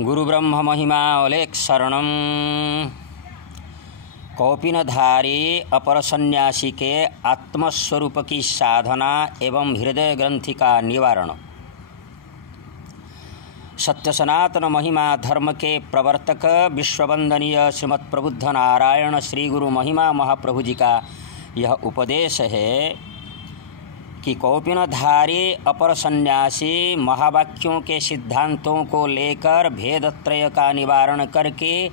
गुरु ब्रह्म महिमा अलेख शरणम। कौपिनधारी अपर सन्यासी के आत्मस्वरूप की साधना एवं हृदय ग्रंथि का निवारण। सत्य सनातन महिमा धर्म के प्रवर्तक विश्ववंदनीय श्रीमद् प्रबुद्ध नारायण श्री गुरु महिमा महाप्रभु जी का यह उपदेश है कि कौपिनधारी अपर सन्यासी महावाक्यों के सिद्धांतों को लेकर भेदत्रय का निवारण करके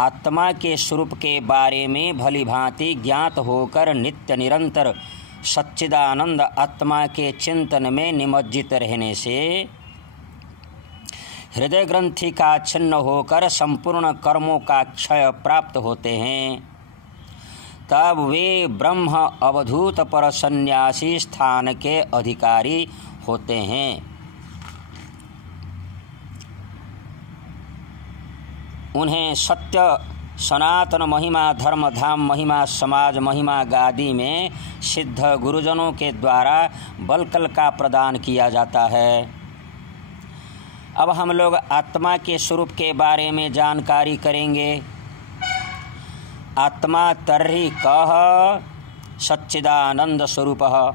आत्मा के स्वरूप के बारे में भली भांति ज्ञात होकर नित्य निरंतर सच्चिदानंद आत्मा के चिंतन में निमज्जित रहने से हृदय ग्रंथि का छिन्न होकर संपूर्ण कर्मों का क्षय प्राप्त होते हैं। तब वे ब्रह्म अवधूत पर सन्यासी स्थान के अधिकारी होते हैं। उन्हें सत्य सनातन महिमा धर्म धाम महिमा समाज महिमा गादी में सिद्ध गुरुजनों के द्वारा बलकल का प्रदान किया जाता है। अब हम लोग आत्मा के स्वरूप के बारे में जानकारी करेंगे। आत्मा तर्हि कः सच्चिदानंद स्वरूपः।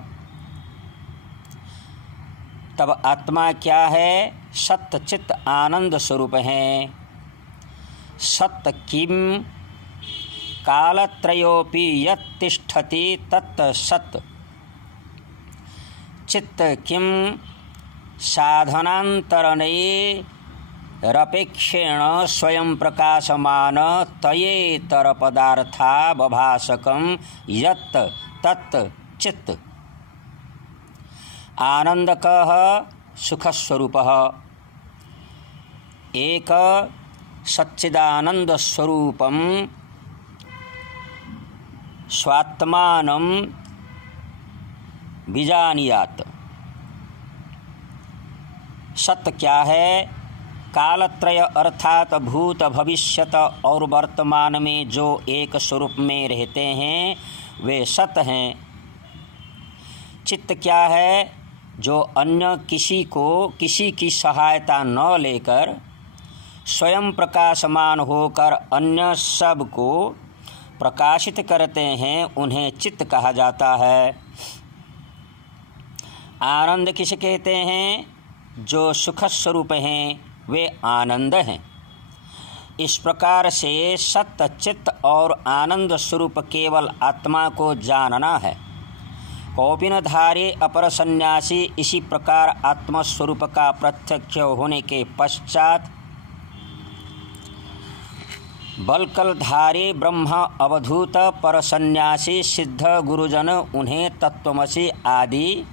तब आत्मा क्या है? सत्य चित्त आनंद स्वरूप है। सत्य किम कालत्रयोपि यत् तिष्ठति तत् सत्। चित्त किम साधनांतरणे रपेक्षेण स्वयं प्रकाशमान तयेतर पदार्था बभासकं यत् तत् चित्त। आनंदकः सुखस्वरूपः। एक सच्चिदानंद स्वरूपं स्वात्मानं विजानीयात्। सत्य क्या है? कालत्रय अर्थात भूत भविष्यत और वर्तमान में जो एक स्वरूप में रहते हैं वे सत्य हैं। चित्त क्या है? जो अन्य किसी की सहायता न लेकर स्वयं प्रकाशमान होकर अन्य सब को प्रकाशित करते हैं, उन्हें चित्त कहा जाता है। आनंद किसे कहते हैं? जो सुख स्वरूप हैं वे आनंद हैं। इस प्रकार से सत्य चित्त और आनंद स्वरूप केवल आत्मा को जानना है। कौपिनधारी अपर सन्यासी इसी प्रकार आत्मस्वरूप का प्रत्यक्ष होने के पश्चात बलकलधारी ब्रह्म अवधूत पर सन्यासी सिद्ध गुरुजन उन्हें तत्वमसि आदि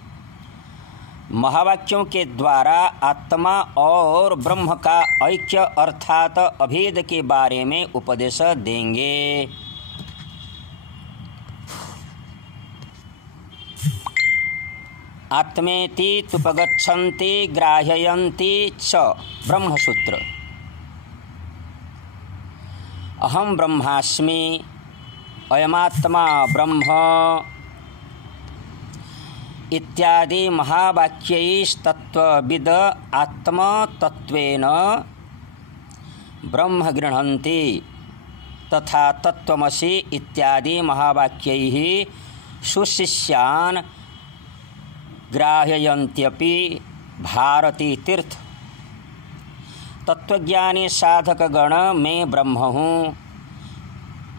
महावाक्यों के द्वारा आत्मा और ब्रह्म का ऐक्य अर्थात अभेद के बारे में उपदेश देंगे। आत्मेति तुपगच्छन्ति ग्राह्यन्ति च ब्रह्मसूत्र। अहम ब्रह्मास्मि अयमात्मा ब्रह्म इत्यादि महावाक्यैस्तत्त्वविद आत्मतत्त्वेन ब्रह्म गृह्णन्ति तथा तत्त्वमसि इत्यादि महावाक्यैः सुशिष्यान् ग्राह्यन्त्यपि। भारती तीर्थ। तत्वज्ञानी साधक गण मैं ब्रह्म हूँ,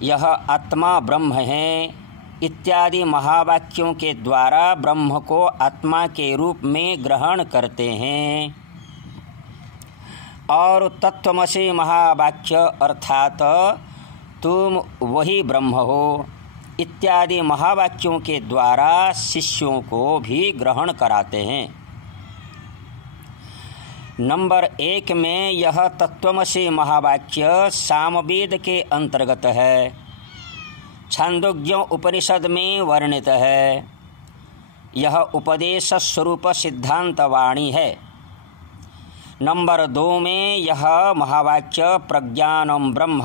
यह आत्मा ब्रह्म है इत्यादि महावाक्यों के द्वारा ब्रह्म को आत्मा के रूप में ग्रहण करते हैं। और तत्वमसि महावाक्य अर्थात तुम वही ब्रह्म हो इत्यादि महावाक्यों के द्वारा शिष्यों को भी ग्रहण कराते हैं। नंबर 1 में यह तत्वमसि महावाक्य सामवेद के अंतर्गत है। छांदोग्य उपनिषद में वर्णित है। यह उपदेश स्वरूप सिद्धांत वाणी है। नंबर 2 में यह महावाक्य प्रज्ञानम ब्रह्म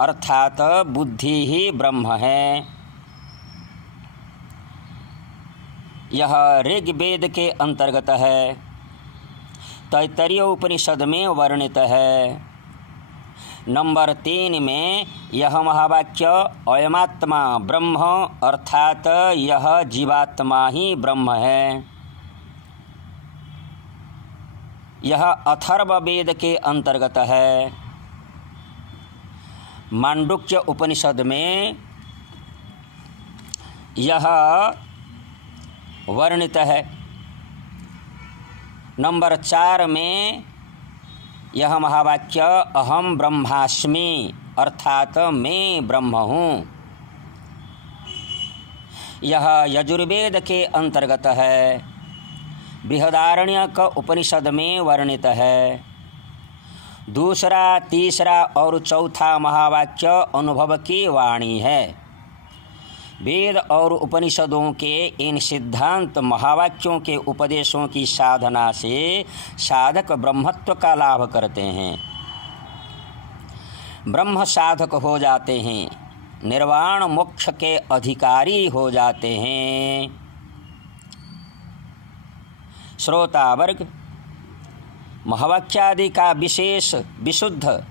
अर्थात बुद्धि ही ब्रह्म है। यह ऋग्वेद के अंतर्गत है। तैत्तरीय उपनिषद में वर्णित है। नंबर 3 में यह महावाक्य अयमात्मा ब्रह्म अर्थात यह जीवात्मा ही ब्रह्म है। यह अथर्ववेद के अंतर्गत है। मांडुक्य उपनिषद में यह वर्णित है। नंबर 4 में यह महावाक्य अहम ब्रह्मास्मि अर्थात मैं ब्रह्म हूँ। यह यजुर्वेद के अंतर्गत है। बृहदारण्यक उपनिषद में वर्णित है। दूसरा, तीसरा और चौथा महावाक्य अनुभव की वाणी है। वेद और उपनिषदों के इन सिद्धांत महावाक्यों के उपदेशों की साधना से साधक ब्रह्मत्व का लाभ करते हैं, ब्रह्म साधक हो जाते हैं, निर्वाण मोक्ष के अधिकारी हो जाते हैं। श्रोता वर्ग, महावाक्यादि का विशेष विशुद्ध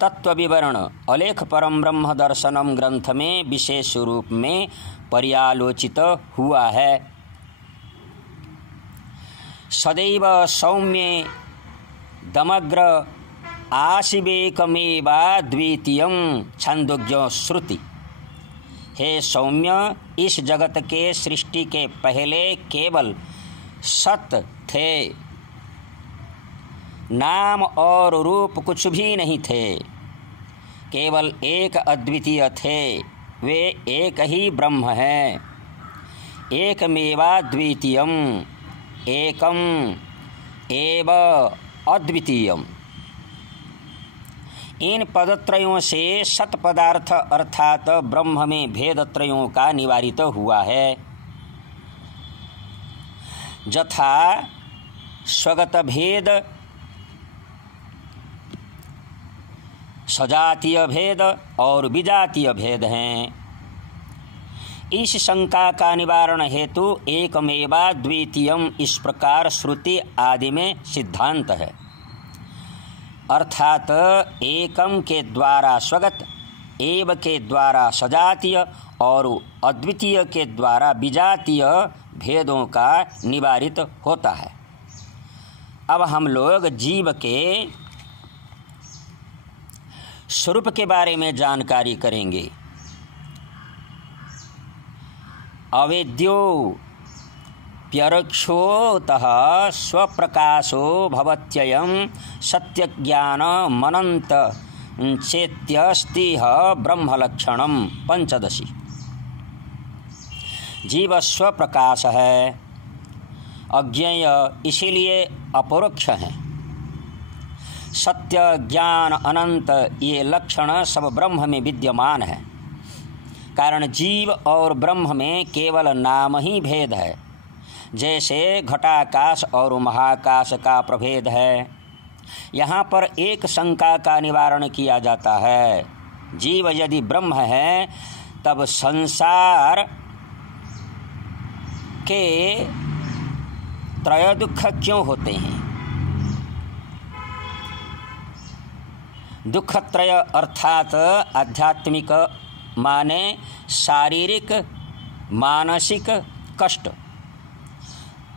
तत्व विवरण अलेख परम ब्रह्म दर्शनम ग्रंथ में विशेष रूप में पर्यालोचित हुआ है। सदैव सौम्ये दमग्र आशिवेकमेवा द्वितीयं छांदोग्य श्रुति। हे सौम्य, इस जगत के सृष्टि के पहले केवल सत थे, नाम और रूप कुछ भी नहीं थे, केवल एक अद्वितीय थे, वे एक ही ब्रह्म हैं। एकमेवा द्वितीयम, एकम एव अद्वितीयम। इन पदत्रयों से सत पदार्थ अर्थात ब्रह्म में भेदत्रयों का निवारित हुआ है। यथा स्वगत भेद, सजातीय भेद और विजातीय भेद हैं। इस शंका का निवारण हेतु एकमेवा द्वितीयम इस प्रकार श्रुति आदि में सिद्धांत है। अर्थात एकम के द्वारा स्वगत, एव के द्वारा सजातीय और अद्वितीय के द्वारा विजातीय भेदों का निवारित होता है। अब हम लोग जीव के स्वरूप के बारे में जानकारी करेंगे। अवेद्यो प्यरक्षोतः स्वप्रकाशो भवत्ययं सत्यज्ञान मनंत चेत्यस्तिह ब्रह्मलक्षणम। 15। जीव स्वप्रकाश है, अज्ञेय इसीलिए अपरोक्ष है। सत्य, ज्ञान, अनंत ये लक्षण सब ब्रह्म में विद्यमान है। कारण जीव और ब्रह्म में केवल नाम ही भेद है। जैसे घटाकाश और महाकाश का प्रभेद है। यहाँ पर एक शंका का निवारण किया जाता है। जीव यदि ब्रह्म है तब संसार के त्रय दुख क्यों होते हैं? दुखत्रय अर्थात आध्यात्मिक माने शारीरिक मानसिक कष्ट,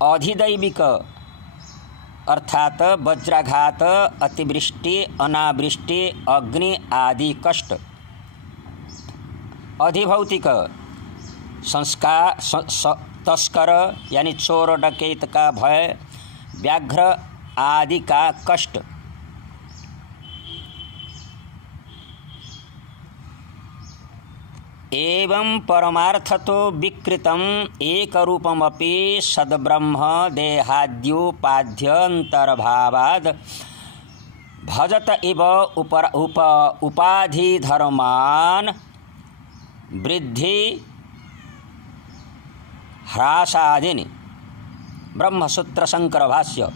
अधिदैविक अर्थात वज्राघात, अतिवृष्टि, अनावृष्टि, अग्नि आदि कष्ट, अधिभौतिक संस्कार, तस्कर यानी चोर डकैत का भय, व्याघ्र आदि का कष्ट। एवं परमार्थतो विकृतम एक रूपमपि सद्ब्रह्म देहाद्योपाध्यन्तरभावाद भजत इव उपाधि धर्मान वृद्धि ह्रासादिनि। ब्रह्मसूत्र शंकर भाष्य।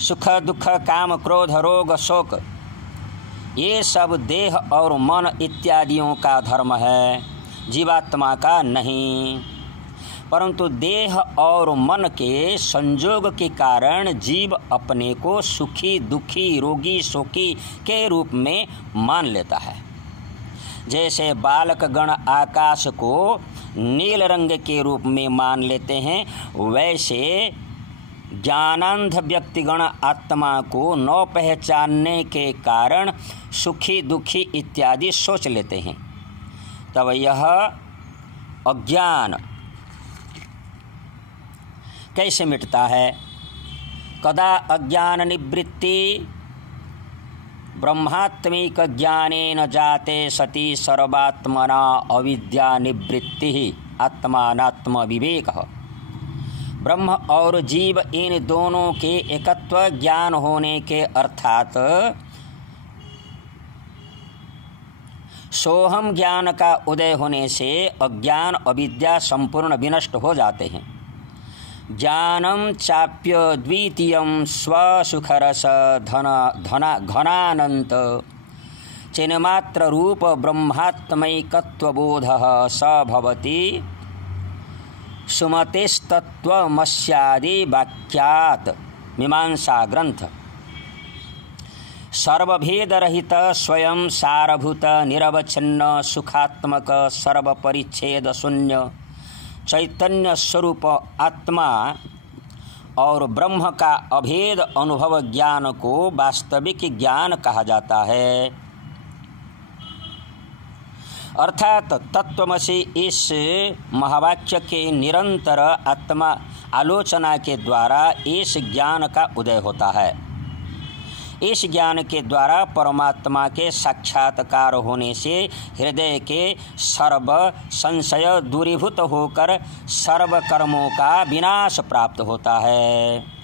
सुख दुख काम क्रोध रोग शोक ये सब देह और मन इत्यादियों का धर्म है, जीवात्मा का नहीं। परंतु देह और मन के संयोग के कारण जीव अपने को सुखी, दुखी, रोगी, शोकी के रूप में मान लेता है। जैसे बालक गण आकाश को नील रंग के रूप में मान लेते हैं, वैसे ज्ञानांध व्यक्तिगण आत्मा को न पहचानने के कारण सुखी, दुखी इत्यादि सोच लेते हैं। तब यह अज्ञान कैसे मिटता है? कदा अज्ञान निवृत्ति ब्रह्मात्मिक ज्ञानेन जाते सति सर्वात्मना अविद्या निवृत्ति आत्मानात्म विवेक। ब्रह्म और जीव इन दोनों के एकत्व ज्ञान होने के अर्थात सोहम ज्ञान का उदय होने से अज्ञान, अविद्या संपूर्ण विनष्ट हो जाते हैं। ज्ञानम चाप्य द्वितीयं स्वसुखरस घनानंत चिन्मात्र रूप ब्रह्मात्मैकत्वबोधः स भवति सुमतेस्तत्त्वमस्यादि वाक्यात् मीमांसा ग्रंथ। सर्वभेदरहित स्वयं सारभूत निरवच्छिन्न सुखात्मक सर्वपरिच्छेद शून्य चैतन्य स्वरूप आत्मा और ब्रह्म का अभेद अनुभव ज्ञान को वास्तविक ज्ञान कहा जाता है। अर्थात तत्त्वमसि इस महावाक्य के निरंतर आत्मा आलोचना के द्वारा इस ज्ञान का उदय होता है। इस ज्ञान के द्वारा परमात्मा के साक्षात्कार होने से हृदय के सर्व संशय दूरीभूत होकर सर्व कर्मों का विनाश प्राप्त होता है।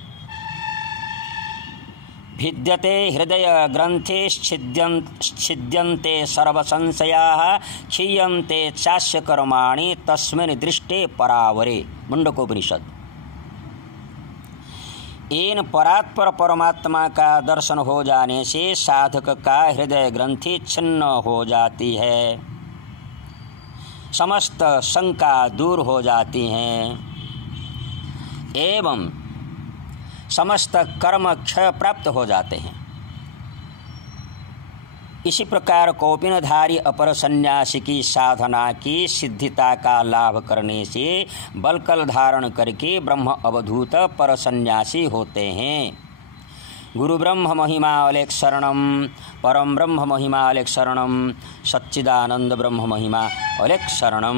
भिद्यते हृदय ग्रंथे छिद्यन्ते सर्व संशयाः क्षीयन्ते चास्य कर्माणि तस्मिन् दृष्टे परावरे। मुंडकोपनिषद। इन परात्पर परमात्मा का दर्शन हो जाने से साधक का हृदय ग्रंथि छिन्न हो जाती है, समस्त शंका दूर हो जाती हैं एवं समस्त कर्म क्षय प्राप्त हो जाते हैं। इसी प्रकार कौपीनधारी अपर सन्यासी की साधना की सिद्धिता का लाभ करने से बलकल धारण करके ब्रह्म अवधूत पर सन्यासी होते हैं। गुरु ब्रह्म महिमा अलेख शरणम, परम ब्रह्म महिमा अलेख शरणम, सच्चिदानंद ब्रह्म महिमा अलेख शरणम।